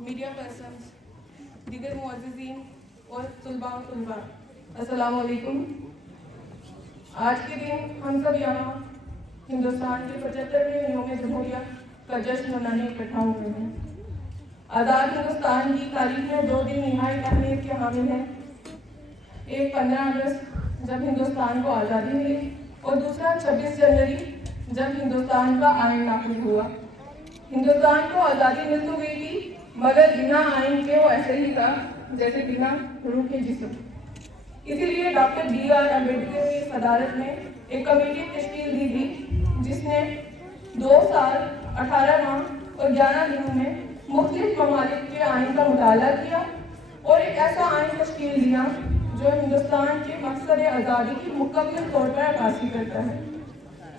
Media person, दीगर मुअज़्ज़िज़ीन और तुलबा व तुलबा, अस्सलामु अलैकुम। आज के दिन हम सब यहाँ हिंदुस्तान के 75वें यौम जमहूरिया का जश्न मनाने इकट्ठा हुए हैं। आज़ाद हिंदुस्तान की तारीख में 2 दिन निहायत अहमियत के हामिल हैं। एक 15 अगस्त जब हिंदुस्तान को आज़ादी मिली और दूसरा 26 जनवरी जब हिंदुस्तान का आइन नाफिज हुआ। हिंदुस्तान को आज़ादी मिल तो गई थी, मगर बिना आइन के वो ऐसे ही था जैसे बिना रूह के जिस्म। इसीलिए डॉक्टर B.R. अम्बेडकर की सदारत में एक कमेटी तश्कील दी गई, जिसने 2 साल 18 माह और 11 दिनों में मुख्तलिफ ममालिक के आइन का मुताला किया और एक ऐसा आइन तश्कील दिया जो हिंदुस्तान के मकसद आज़ादी की मुकम्मल तौर पर अक्कासी करता है।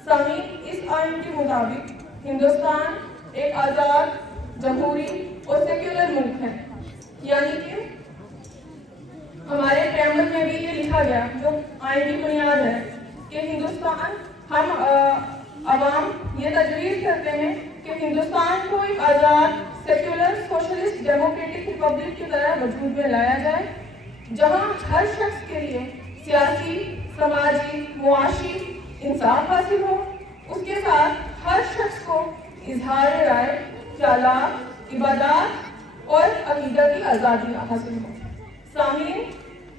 सामीन, इस आइन के मुताबिक हिंदुस्तान एक आज़ाद, जमहूरी और सेक्युलर मुल्क है। यानी कि हमारे प्रेमल में भी ये लिखा गया, जो आइन की बुनियाद है, कि हिंदुस्तान हम अवाम ये तजवीज़ करते हैं कि हिंदुस्तान को एक आज़ाद, सेक्युलर, सोशलिस्ट, डेमोक्रेटिक रिपब्लिक की तरह वजूद में लाया जाए, जहाँ हर शख्स के लिए सियासी, समाजी, मुआशी इंसाफ हासिल हो। उसके साथ हर शख्स को इजहार राय, ख्यालात, इबादत और अकीदा की आज़ादी हासिल हो। सामीन,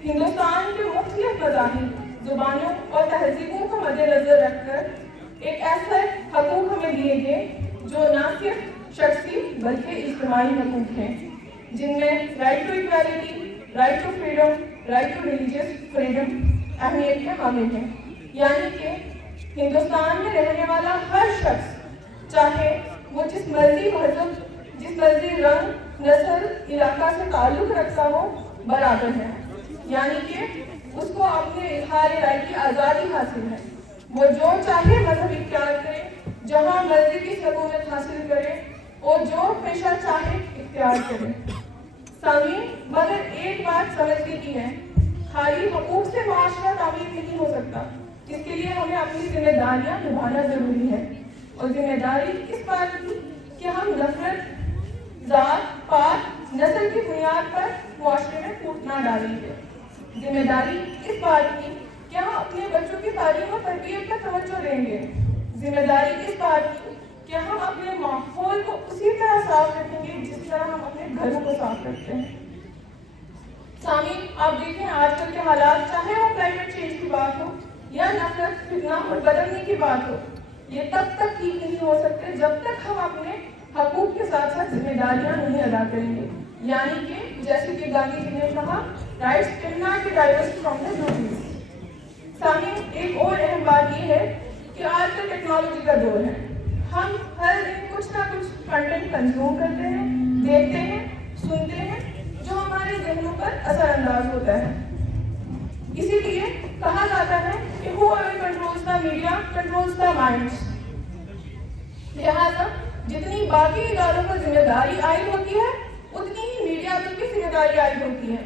हिंदुस्तान के मुख्तलिफ मज़ाहिब, ज़ुबानों और तहज़ीबों को मद्देनज़र रखकर एक ऐसे हकूक़ हमें दिए गए जो न सिर्फ शख्सी बल्कि इज्तिमाई हकूक़ हैं, जिनमें right to equality, right to freedom, right to religious freedom अहमियत के हामिल हैं। यानी कि हिंदुस्तान में रहने वाला हर शख्स, चाहे वो जिस मर्जी मजहब, जिस मर्जी रंग, नस्ल, इलाका से ताल्लुक़ रखता हो, बराबर है। यानी कि उसको अपने इज़हार राय की आज़ादी हासिल है। वो जो चाहे मजहब इख्तियार करे, जहाँ मर्जी की सकूनत हासिल करे और जो पेशा चाहे इख्तियार करे। सामीन, मगर एक बात समझने की है, खाली हकूक़ से माशरा तामीर नहीं हो सकता। इसके लिए हमें अपनी जिम्मेदारियाँ निभाना ज़रूरी है। और जिम्मेदारी इस बात की कि हम नफरत, ज़ात, पात, नस्ल की बुनियाद पर मुआशरे में फूट ना डालेंगे। जिम्मेदारी इस बात की कि हम अपने बच्चों की तालीम और तरबियत पर तवज्जो देंगे। जिम्मेदारी इस बात की कि हम अपने माहौल को उसी तरह साफ रखेंगे जिस तरह हम अपने घरों को साफ रखते हैं। सामीन, आप देखें आजकल के हालात, चाहे वो क्लाइमेट चेंज की बात हो या नफरत, फितना और बदलने की बात हो, ये तब तक ठीक नहीं हो सकते जब तक हम अपने हकूक़ के साथ साथ जिम्मेदारियाँ नहीं अदा करेंगे। यानी कि जैसे कि गांधी जी ने कहा, rights can not be divorce from the duties. सामीन, एक और अहम बात ये है कि आजकल टेक्नोलॉजी का दौर है। हम हर दिन कुछ ना कुछ कंटेंट कंज्यूम करते हैं, देखते हैं, सुनते हैं, जो हमारे ज़हनों पर असरअंदाज होता है। इसीलिए कहा जाता है कि whoever controls the media controls the minds। लिहाजा जितनी बाकी इदारों पर जिम्मेदारी आयद होती है, उतनी ही मीडिया पर भी जिम्मेदारी आयद होती है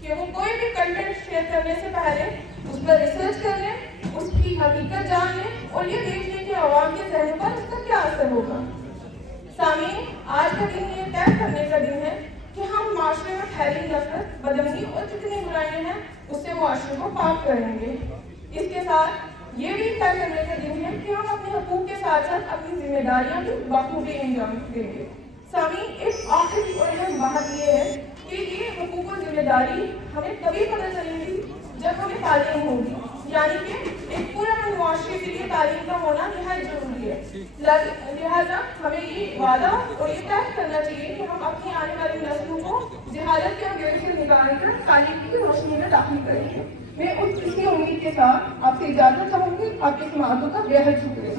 कि वो कोई भी कंटेंट शेयर करने से पहले उस पर रिसर्च कर लें, उसकी हकीकत जान लें और ये देख लें कि आवाम के ज़हनों पर उसका क्या असर होगा। सामीन, आज का दिन ये तय करने का दिन है कि हम माशरे में फैली नफरत, बदअमनी और जितनी बुराइयां हैं उससे माशरे को पाक करेंगे। इसके साथ ये भी तय करने का दिन है कि हम अपने हकूक़ के साथ साथ अपनी जिम्मेदारियां भी बखूबी अंजाम देंगे। सामीन, एक आखिरी और अहम बात ये है कि ये हकूक़ और जिम्मेदारी हमें तभी पता चलेगी जब हमें तालीम होगी। یعنی کہ ایک پورا معاشرے کے لیے تعلیم کا ہونا نہایت ضروری ہے. لہٰذا ہمیں یہ وعدہ اور یہ طے کرنا چاہیے کہ ہم اپنی آنے والی نسلوں کو جہالت کے اندھیرے سے نکال کر تعلیم کی روشنی میں داخل کریں گے. میں اسی امید کے ساتھ آپ سے اجازت چاہوں گی. آپ کی سماعتوں کا بے حد شکریہ.